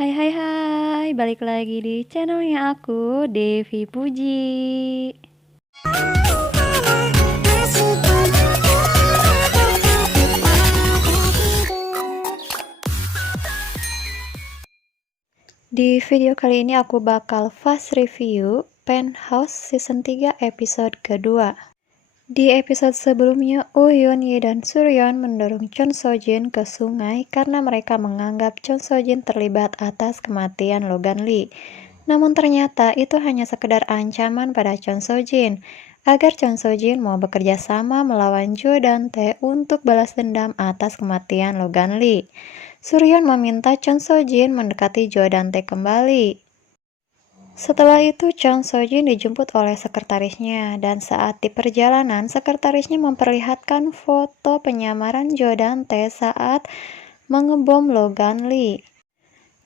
Hai hai hai, balik lagi di channelnya aku, Devi Puji. Di video kali ini aku bakal fast review Penthouse Season 3 episode kedua. Di episode sebelumnya, Oh Yeon Hye dan Suryeon mendorong Chon So Jin ke sungai karena mereka menganggap Chon So Jin terlibat atas kematian Logan Lee. Namun ternyata itu hanya sekedar ancaman pada Chon So Jin, agar Chon So Jin mau bekerja sama melawan Jo Dante untuk balas dendam atas kematian Logan Lee. Suryeon meminta Chon So Jin mendekati Jo Dante kembali. Setelah itu, Chon So Jin dijemput oleh sekretarisnya, dan saat di perjalanan, sekretarisnya memperlihatkan foto penyamaran Jo Dante saat mengebom Logan Lee.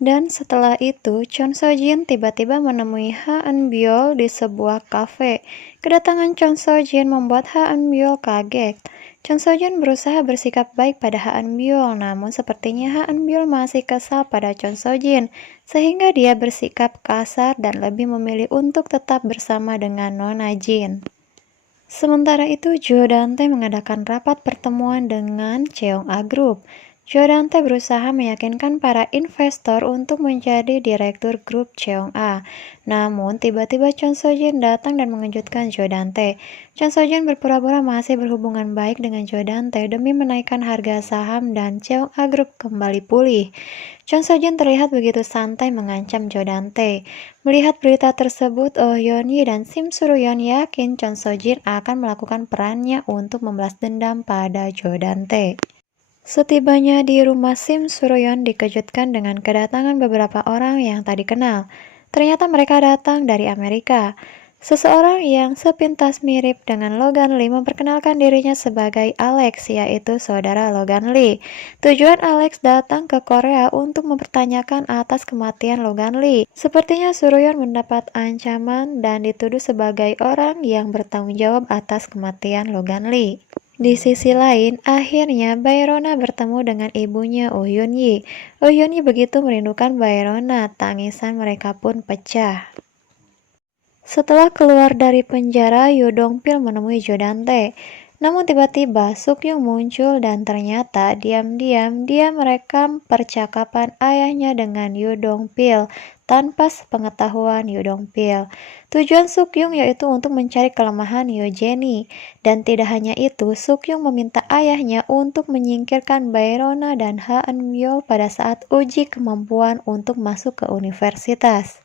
Dan setelah itu, Chon So Jin tiba-tiba menemui Ha Eun Byul di sebuah kafe. Kedatangan Chon So Jin membuat Ha Eun Byul kaget. Chon So Jin berusaha bersikap baik pada Ha Eun Byul, namun sepertinya Ha Eun Byul masih kesal pada Chon So Jin, sehingga dia bersikap kasar dan lebih memilih untuk tetap bersama dengan Nona Jin. Sementara itu, Jo Dante mengadakan rapat pertemuan dengan Cheong A Group. Jo Dante berusaha meyakinkan para investor untuk menjadi direktur grup Cheong A. Namun, tiba-tiba Chon So Jin datang dan mengejutkan Jo Dante. Chon So Jin berpura-pura masih berhubungan baik dengan Jo Dante demi menaikkan harga saham dan Cheong A Group kembali pulih. Chon So Jin terlihat begitu santai mengancam Jo Dante. Melihat berita tersebut, Oh Yeon Hye dan Sim Suryeon yakin Chon So Jin akan melakukan perannya untuk membalas dendam pada Jo Dante. Setibanya di rumah, Sim Suryeon dikejutkan dengan kedatangan beberapa orang yang tak dikenal. Ternyata mereka datang dari Amerika. Seseorang yang sepintas mirip dengan Logan Lee memperkenalkan dirinya sebagai Alex, yaitu saudara Logan Lee. Tujuan Alex datang ke Korea untuk mempertanyakan atas kematian Logan Lee. Sepertinya Suryeon mendapat ancaman dan dituduh sebagai orang yang bertanggung jawab atas kematian Logan Lee. Di sisi lain, akhirnya Bayrona bertemu dengan ibunya Oh Yeon Hye. Oh Yeon Hye begitu merindukan Bayrona, tangisan mereka pun pecah. Setelah keluar dari penjara, Yoo Dong Pil menemui Jo Dante. Namun tiba-tiba Sukyung muncul dan ternyata diam-diam dia merekam percakapan ayahnya dengan Yoo Dong Pil tanpa sepengetahuan Yoo Dong Pil. Tujuan Sukyung yaitu untuk mencari kelemahan Yoo Jenny. Dan tidak hanya itu, Sukyung meminta ayahnya untuk menyingkirkan Bayrona dan Ha Eun Byul pada saat uji kemampuan untuk masuk ke universitas.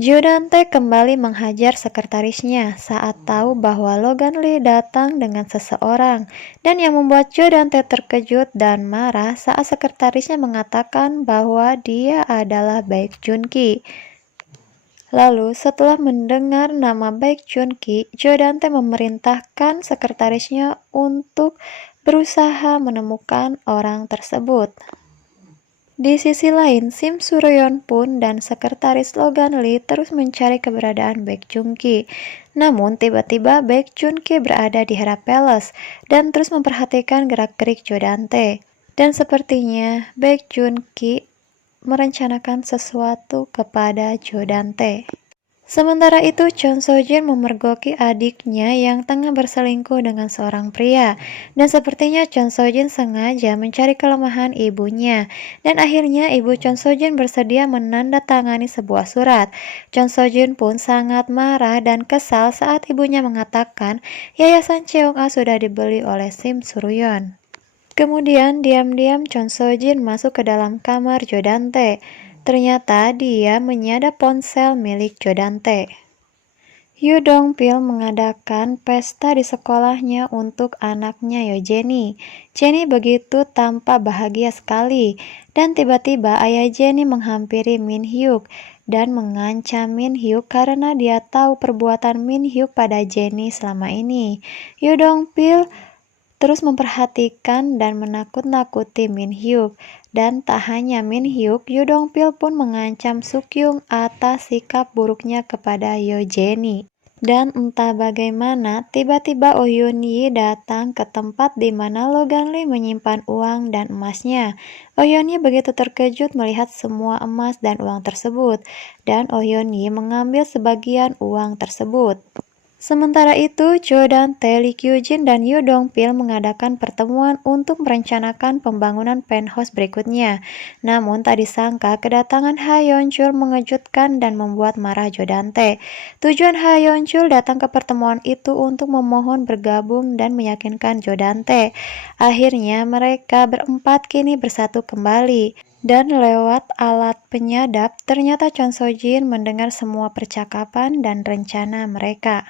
Jo Dante kembali menghajar sekretarisnya saat tahu bahwa Logan Lee datang dengan seseorang, dan yang membuat Jo Dante terkejut dan marah saat sekretarisnya mengatakan bahwa dia adalah Baek Jun Ki. Lalu setelah mendengar nama Baek Jun Ki, Jo Dante memerintahkan sekretarisnya untuk berusaha menemukan orang tersebut. Di sisi lain, Sim Suryeon pun dan sekretaris Logan Lee terus mencari keberadaan Baek Jun Ki. Namun tiba-tiba Baek Jun Ki berada di Hera Palace dan terus memperhatikan gerak-gerik Jo Dante. Dan sepertinya Baek Jun Ki merencanakan sesuatu kepada Jo Dante. Sementara itu, Chon So Jin memergoki adiknya yang tengah berselingkuh dengan seorang pria. Dan sepertinya Chon So Jin sengaja mencari kelemahan ibunya. Dan akhirnya ibu Chon So Jin bersedia menandatangani sebuah surat. Chon So Jin pun sangat marah dan kesal saat ibunya mengatakan yayasan Cheong A sudah dibeli oleh Sim Suryeon. Kemudian diam-diam Chon So Jin masuk ke dalam kamar Jo Dante. Ternyata dia menyadap ponsel milik Jo Dante. Yoo Dong Pil mengadakan pesta di sekolahnya untuk anaknya Yoo Jenny. Jenny begitu tampak bahagia sekali, dan tiba-tiba ayah Jenny menghampiri Min Hyuk dan mengancam Min Hyuk karena dia tahu perbuatan Min Hyuk pada Jenny selama ini. Yoo Dong Pil terus memperhatikan dan menakut-nakuti Min Hyuk. Dan tak hanya Min Hyuk, Yoo Dong Pil pun mengancam Sukyung atas sikap buruknya kepada Yoo Jenny. Dan entah bagaimana, tiba-tiba Oh Yun Yi datang ke tempat di mana Logan Lee menyimpan uang dan emasnya. Oh Yun Yi begitu terkejut melihat semua emas dan uang tersebut, dan Oh Yun Yi mengambil sebagian uang tersebut. Sementara itu, Cho Dante, Lee Kyujin, dan Yoo Dong Pil mengadakan pertemuan untuk merencanakan pembangunan penthouse berikutnya. Namun tak disangka kedatangan Ha Yeon Chul mengejutkan dan membuat marah Jo Dante. Tujuan Ha Yeon Chul datang ke pertemuan itu untuk memohon bergabung dan meyakinkan Jo Dante. Akhirnya mereka berempat kini bersatu kembali. Dan lewat alat penyadap, ternyata Chon So Jin mendengar semua percakapan dan rencana mereka.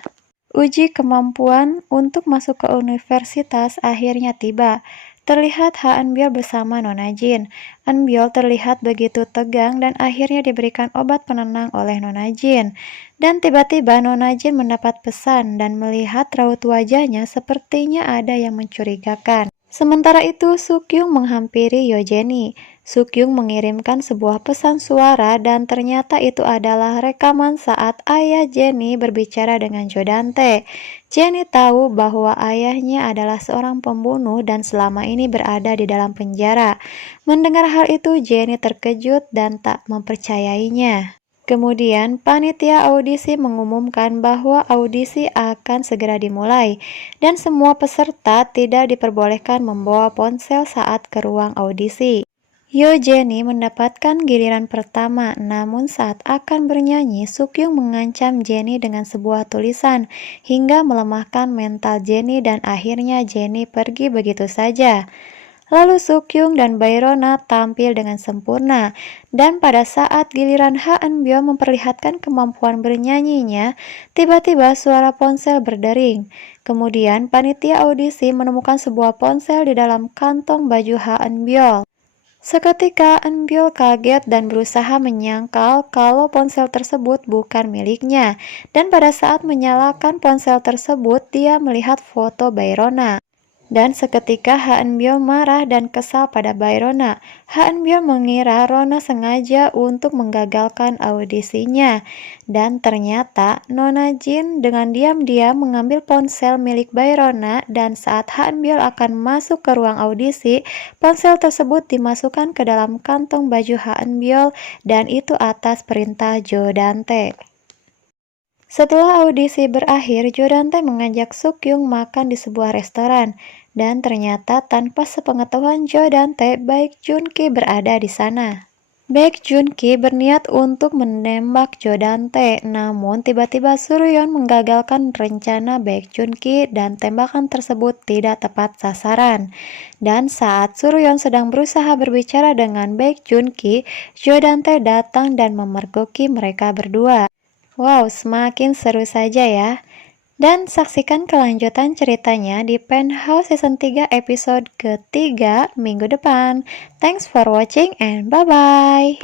Uji kemampuan untuk masuk ke universitas akhirnya tiba. Terlihat Ha Eun-byul bersama Nona Jin. Eun-byul terlihat begitu tegang dan akhirnya diberikan obat penenang oleh Nona Jin. Dan tiba-tiba Nona Jin mendapat pesan dan melihat raut wajahnya sepertinya ada yang mencurigakan. Sementara itu, Sukyung menghampiri Yo Jenny. Sukyung mengirimkan sebuah pesan suara dan ternyata itu adalah rekaman saat ayah Jenny berbicara dengan Jo Dante. Jenny tahu bahwa ayahnya adalah seorang pembunuh dan selama ini berada di dalam penjara. Mendengar hal itu, Jenny terkejut dan tak mempercayainya. Kemudian, panitia audisi mengumumkan bahwa audisi akan segera dimulai, dan semua peserta tidak diperbolehkan membawa ponsel saat ke ruang audisi. Yo Jenny mendapatkan giliran pertama, namun saat akan bernyanyi, Sukyung mengancam Jenny dengan sebuah tulisan, hingga melemahkan mental Jenny dan akhirnya Jenny pergi begitu saja. Lalu Sukyung dan Bayrona tampil dengan sempurna, dan pada saat giliran Ha Eun-byul memperlihatkan kemampuan bernyanyinya, tiba-tiba suara ponsel berdering. Kemudian panitia audisi menemukan sebuah ponsel di dalam kantong baju Ha Eun-byul. Seketika Eun-byul kaget dan berusaha menyangkal kalau ponsel tersebut bukan miliknya, dan pada saat menyalakan ponsel tersebut dia melihat foto Bayrona. Dan seketika Ha Eun-byul marah dan kesal pada Bayrona. Ha Eun-byul mengira Rona sengaja untuk menggagalkan audisinya. Dan ternyata Nona Jin dengan diam-diam mengambil ponsel milik Bayrona dan saat Ha Eun-byul akan masuk ke ruang audisi, ponsel tersebut dimasukkan ke dalam kantong baju Ha Eun-byul dan itu atas perintah Jo Dante. Setelah audisi berakhir, Jo Dante mengajak Sukyung makan di sebuah restoran. Dan ternyata tanpa sepengetahuan Jo Dante, Baek Joon-ki berada di sana. Baek Joon-ki berniat untuk menembak Jo Dante, namun tiba-tiba Suryeon menggagalkan rencana Baek Joon-ki dan tembakan tersebut tidak tepat sasaran. Dan saat Suryeon sedang berusaha berbicara dengan Baek Joon-ki, Jo Dante datang dan memergoki mereka berdua. Wow, semakin seru saja ya. Dan saksikan kelanjutan ceritanya di Penthouse Season 3 episode ketiga minggu depan. Thanks for watching and bye-bye.